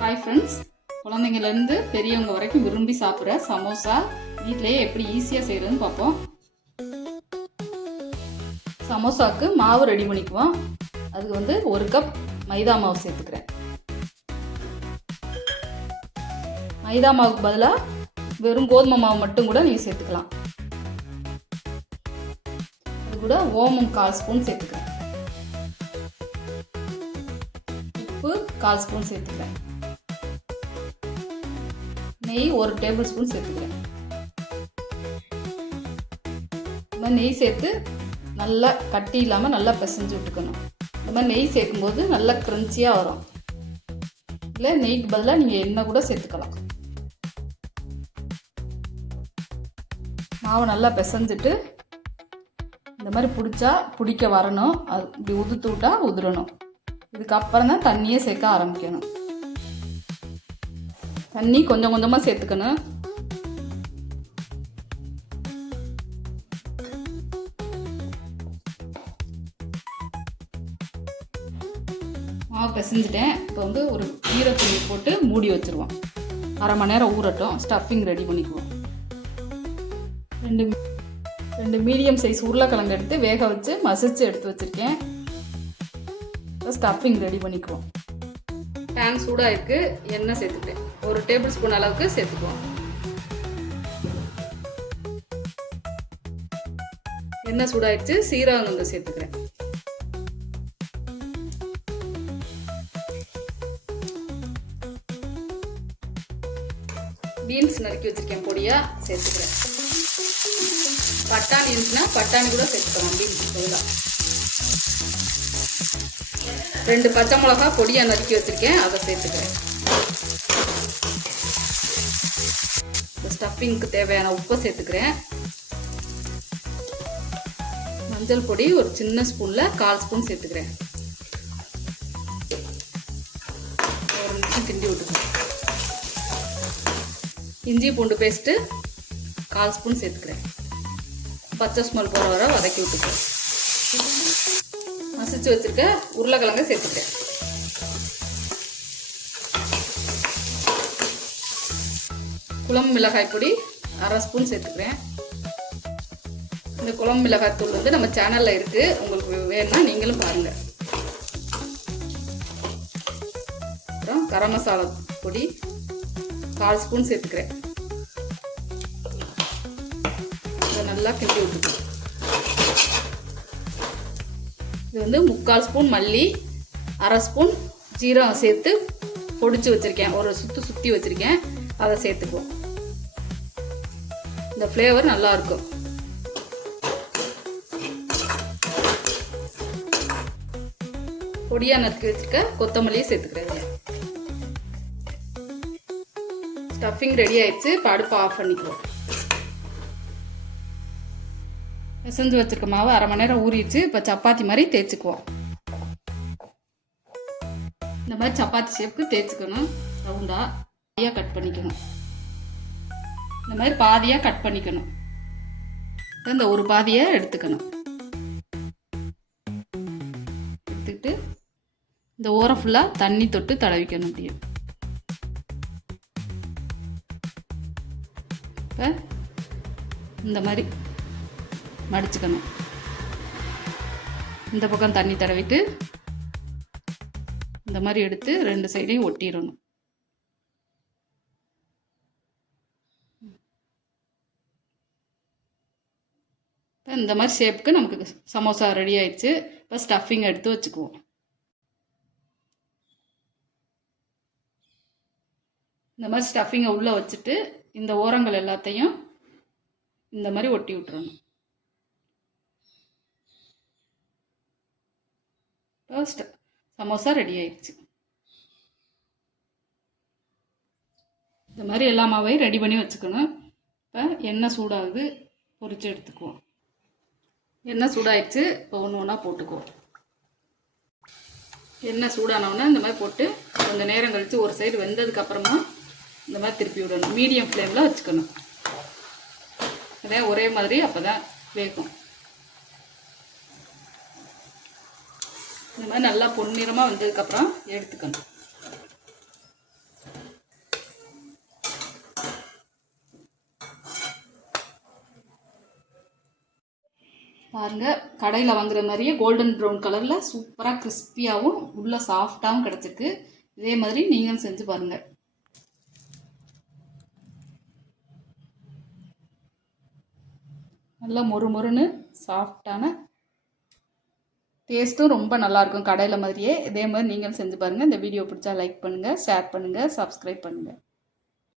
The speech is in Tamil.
ஹாய் ஃப்ரெண்ட்ஸ் குழந்தைங்கலேருந்து பெரியவங்க வரைக்கும் விரும்பி சாப்பிட்ற சமோசா வீட்டிலேயே எப்படி ஈஸியாக செய்கிறதுன்னு பார்ப்போம். சமோசாவுக்கு மாவு ரெடி பண்ணிக்குவோம். அதுக்கு வந்து ஒரு கப் மைதா மாவு சேர்த்துக்கிறேன். மைதா மாவுக்கு பதிலாக வெறும் கோதுமை மாவு மட்டும் கூட நீங்கள் சேர்த்துக்கலாம். அது கூட ஓமம் கால் ஸ்பூன் சேர்த்துக்கிறேன். உப்பு கால் ஸ்பூன் சேர்த்துக்கிறேன். நெய் ஒரு டேபிள் ஸ்பூன் சேர்த்துக்கிறேன். இந்த மாதிரி நெய் சேர்த்து நல்லா கட்டி இல்லாமல் நல்லா பிசைஞ்சு விட்டுக்கணும். இந்த மாதிரி நெய் சேர்க்கும்போது நல்லா க்ரன்ச்சியாக வரும். இல்லை நெய்க்கு பதிலாக நீங்கள் எண்ணெய் கூட சேர்த்துக்கலாம். மாவை நல்லா பிசைஞ்சிட்டு இந்த மாதிரி பிடிச்சா பிடிக்க வரணும். அது இப்படி உதுத்து விட்டா உதிரணும் இதுக்கப்புறம் தான் தண்ணியே சேர்க்க ஆரம்பிக்கணும். தண்ணி கொஞ்சம் கொஞ்சமாக சேர்த்துக்கணும். மாவு பிசைஞ்சிட்டேன். இப்போ வந்து ஒரு ஈரத்துணி போட்டு மூடி வச்சுருவோம். அரை மணி நேரம் ஊறட்டும். ஸ்டஃபிங் ரெடி பண்ணிக்குவோம். ரெண்டு ரெண்டு மீடியம் சைஸ் உருளைக்கிழங்கு எடுத்து வேக வச்சு மசிச்சு எடுத்து வச்சுருக்கேன். ஸ்டஃபிங் ரெடி பண்ணிக்குவோம். பேன் சூடாக இருக்குது எண்ணெய் சேர்த்துட்டேன் ஒரு டேபிள் ஸ்பூன் அளவுக்கு சேர்த்துக்குவோம். எண்ணெய் சூடாயிடுச்சு சீரகம் வந்து சேர்த்துக்கிறேன். பீன்ஸ் நறுக்கி வச்சிருக்கேன் பொடியா சேர்த்துக்கிறேன். பட்டாணி இருந்துச்சுன்னா பட்டாணி கூட சேர்த்துக்கலாம் பீன்ஸ் பதிலாக ரெண்டு பச்சை மிளகா பொடியா நறுக்கி வச்சிருக்கேன் அதை சேர்த்துக்கிறேன். ஸ்டஃபிங்க்கு தேவையான உப்பை சேர்த்துக்கிறேன். மஞ்சள் பொடி ஒரு சின்ன ஸ்பூனில் கால் ஸ்பூன் சேர்த்துக்கிறேன். ஒரு நிமிஷம் கிண்டி விட்டுக்கிறேன் இஞ்சி பூண்டு பேஸ்ட்டு கால் ஸ்பூன் சேர்த்துக்கிறேன். பச்சை ஸ்மெல் போகிற வர வதக்கி விட்டுக்கிறேன் மசிச்சு வச்சுருக்க உருளைக்கிழங்க சேர்த்துக்கிறேன். குழம்பு மிளகாய் பொடி அரை ஸ்பூன் சேர்த்துக்கிறேன். இந்த குழம்பு மிளகாய் தூள் வந்து நம்ம சேனலில் இருக்குது உங்களுக்கு வேணும்னா நீங்களும் பாருங்கள் அப்புறம் கரம் மசாலா பொடி கால் ஸ்பூன் சேர்த்துக்கிறேன். இதை நல்லா கிண்டி விட்டுக்கிறேன் இது வந்து முக்கால் ஸ்பூன் மல்லி அரை ஸ்பூன் ஜீரகம் சேர்த்து பொடிச்சு வச்சுருக்கேன். ஒரு சுற்றி சுற்றி வச்சுருக்கேன். அதை சேர்த்துக்குவோம். இந்த ஃப்ளேவர் நல்லாயிருக்கும் பொடியாக நறுக்கி வச்சுருக்க கொத்தமல்லியை சேர்த்துக்கிறேன். ஸ்டஃபிங் ரெடி ஆயிடுச்சு. இப்போ அடுப்பை ஆஃப் பண்ணிக்குவோம். பிசைஞ்சு வச்சிருக்க மாவு அரை மணி நேரம் ஊறிடுச்சு. இப்போ சப்பாத்தி மாதிரி தேய்ச்சிக்குவோம். இந்த மாதிரி சப்பாத்தி ஷேப்புக்கு தேய்ச்சிக்கணும். ரவுண்டாக பாதியாக கட் பண்ணிக்கணும். இந்த மாதிரி பாதியாக கட் பண்ணிக்கணும். இந்த ஒரு பாதியை எடுத்துக்கணும். எடுத்துக்கிட்டு இந்த ஓரம் ஃபுல்லாக தண்ணி தொட்டு தடவிக்கணும் அப்படியே. இப்போ இந்த மாதிரி மடிச்சுக்கணும். இந்த பக்கம் தண்ணி தடவிட்டு இந்த மாதிரி எடுத்து ரெண்டு சைடையும் ஒட்டிடணும். இப்போ இந்த மாதிரி ஷேப்புக்கு நமக்கு சமோசா ரெடி ஆயிடுச்சு. இப்போ ஸ்டஃபிங் எடுத்து வச்சுக்குவோம். இந்த மாதிரி ஸ்டஃபிங்கை உள்ளே வச்சுட்டு இந்த ஓரங்கள் எல்லாத்தையும் இந்த மாதிரி ஒட்டி விட்டுறணும். ஃபர்ஸ்ட் சமோசா ரெடி ஆயிடுச்சு. இந்த மாதிரி எல்லா மாவையும் ரெடி பண்ணி வச்சுக்கணும். இப்போ எண்ணெய் சூடாகுது பொரிச்சு எடுத்துக்குவோம். எண்ணெய் சூடாயிடுச்சு. இப்போ ஒன்று ஒன்றா போட்டுக்குவோம். எண்ணெய் சூடானவுடனே இந்த மாதிரி போட்டு கொஞ்சம் நேரம் கழித்து ஒரு சைடு வெந்ததுக்கப்புறமா இந்த மாதிரி திருப்பி விடணும். மீடியம் ஃப்ளேமில் வச்சுக்கணும். அதே ஒரே மாதிரி அப்போ தான் வேகும். இந்த மாதிரி நல்லா பொன்னிறமாக வந்ததுக்கப்புறம் எடுத்துக்கணும். பாருங்கள் கடையில் வாங்குற மாதிரியே கோல்டன் ப்ரௌன் கலரில் சூப்பராக கிறிஸ்பியாகவும் உள்ள சாஃப்டாகவும் கிடச்சிருக்கு. இதே மாதிரி நீங்களும் செஞ்சு பாருங்கள் நல்லா மொறு மொறுன்னு சாஃப்டான டேஸ்ட்டும் ரொம்ப நல்லாயிருக்கும் கடையில் மாதிரியே. இதே மாதிரி நீங்களும் செஞ்சு பாருங்கள் இந்த வீடியோ பிடிச்சா லைக் பண்ணுங்கள் ஷேர் பண்ணுங்கள் சப்ஸ்கிரைப் பண்ணுங்கள்